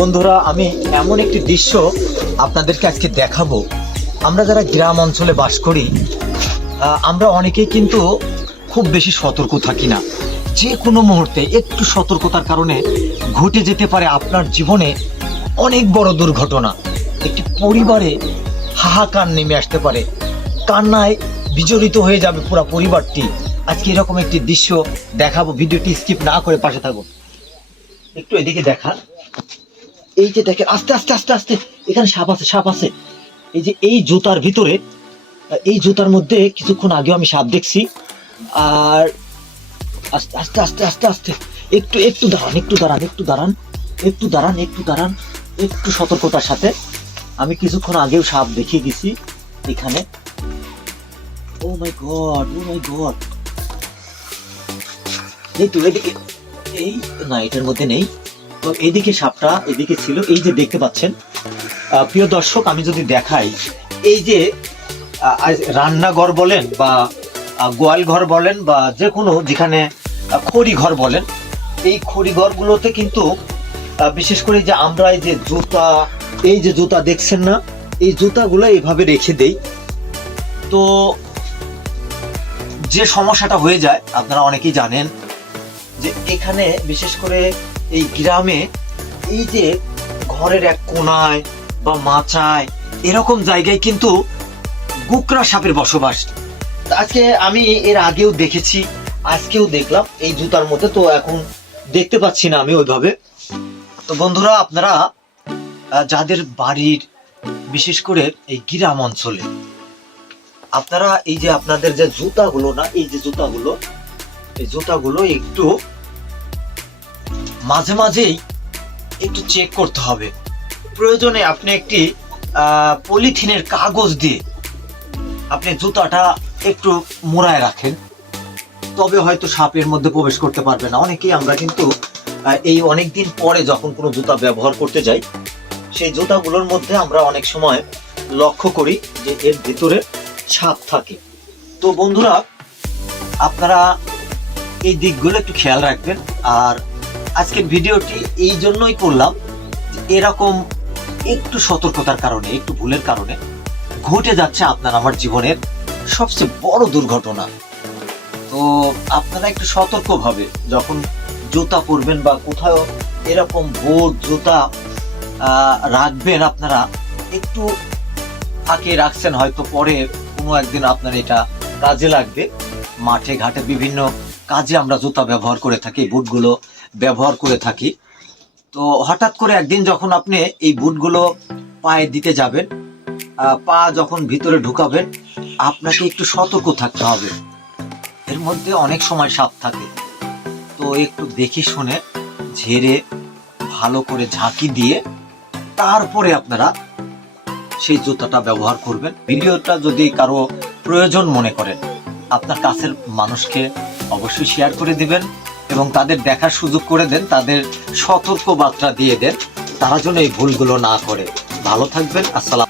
বন্ধুরা, আমি এমন একটি দৃশ্য আপনাদেরকে আজকে দেখাবো। আমরা যারা গ্রাম অঞ্চলে বাস করি, আমরা অনেকেই কিন্তু খুব বেশি সতর্ক থাকি না। যে কোনো মুহূর্তে একটু সতর্কতার কারণে ঘটে যেতে পারে আপনার জীবনে অনেক বড় দুর্ঘটনা। একটি পরিবারে হাহাকার নেমে আসতে পারে, কান্নায় বিজড়িত হয়ে যাবে পুরো পরিবারটি। আজকে এরকম একটি দৃশ্য দেখাবো, ভিডিওটি স্কিপ না করে পাশে থাকুন। একটু এদিকে দেখা, এই যে দেখেন, আস্তে আস্তে আস্তে আস্তে, এখানে সাপ আছে, সাপ আছে। এই যে এই জুতার ভিতরে, এই জুতার মধ্যে কিছুক্ষণ আগেও আমি সাপ দেখছি। আর আস্তে আস্তে আস্তে আস্তে আস্তে, একটু একটু দাঁড়ান, একটু দাঁড়ান, একটু দাঁড়ান, একটু দাঁড়ান, একটু দাঁড়ান, একটু সতর্কতার সাথে। আমি কিছুক্ষণ আগেও সাপ দেখিয়ে গেছি এখানে। ও মাই গড, ও মাই গড। এই তো এদিকে, এই না, এটার মধ্যে নেই। তো এইদিকে সাপটা এদিকে ছিল, এই যে দেখতে পাচ্ছেন। প্রিয় দর্শক, আমি যদি দেখাই, এই যে রান্নাঘর বলেন বা গোয়াল ঘর বলেন বা যে কোনো, যেখানে খড়ি ঘর বলেন, এই খড়ি ঘরগুলোতে কিন্তু বিশেষ করে যে আমরা এই যে জুতা, এই যে জুতা দেখছেন না, এই জুতাগুলো এইভাবে রেখে দেই। তো যে সমস্যাটা হয়ে যায় আপনারা অনেকেই জানেন, যে এখানে বিশেষ করে এই গ্রামে এই যে ঘরের এক কোনায় বা মাচায় এরকম জায়গায় কিন্তু গুকরা সাপের বসবাস। আজকে আমি এর আগেও দেখেছি, আজকেও দেখলাম এই জুতার মধ্যে। তো এখন দেখতে পাচ্ছি না আমি ওইভাবে। তো বন্ধুরা, আপনারা যাদের বাড়ির বিশেষ করে এই গ্রাম অঞ্চলে, আপনারা এই যে আপনাদের যে জুতাগুলো না, এই যে জুতাগুলো, এই জুতাগুলো একটু মাঝে মাঝেই একটু চেক করতে হবে। প্রয়োজনে আপনি একটি পলিথিনের কাগজ দিয়ে আপনি জুতাটা একটু মোড়ায় রাখেন, তবে হয়তো সাপের মধ্যে প্রবেশ করতে পারবে না। অনেকেই আমরা কিন্তু এই অনেকদিন পরে যখন কোনো জুতা ব্যবহার করতে যাই, সেই জুতাগুলোর মধ্যে আমরা অনেক সময় লক্ষ্য করি যে এর ভিতরে সাপ থাকে। তো বন্ধুরা, আপনারা এই দিকগুলো একটু খেয়াল রাখবেন। আর আজকের ভিডিওটি এই জন্যই করলাম, এরকম একটু সতর্কতার কারণে, একটু ভুলের কারণে ঘটে যাচ্ছে আপনার আমার জীবনের সবচেয়ে বড় দুর্ঘটনা। তো আপনারা একটু সতর্কভাবে যখন জুতা পরবেন বা কোথাও এরকম বুট জুতা রাখবেন, আপনারা একটু আগে রাখছেন, হয়তো পরে কোনো একদিন আপনার এটা কাজে লাগবে। মাঠে ঘাটে বিভিন্ন কাজে আমরা জুতা ব্যবহার করে থাকি, বুটগুলো ব্যবহার করে থাকি। তো হঠাৎ করে একদিন যখন আপনি এই বুটগুলো পায়ে দিতে যাবেন, পা যখন ভিতরে ঢুকাবেন, আপনাকে একটু সতর্ক থাকতে হবে। এর মধ্যে অনেক সময় সাপ থাকে। তো একটু দেখে শুনে ঝেড়ে ভালো করে ঝাঁকি দিয়ে তারপরে আপনারা সেই জুতাটা ব্যবহার করবেন। ভিডিওটা যদি কারো প্রয়োজন মনে করেন, আপনার কাছের মানুষকে অবশ্যই শেয়ার করে দিবেন এবং তাদের দেখার সুযোগ করে দেন, তাদের সতর্ক বার্তা দিয়ে দেন, তারা যেন এই ভুলগুলো না করে। ভালো থাকবেন। আসসালাম।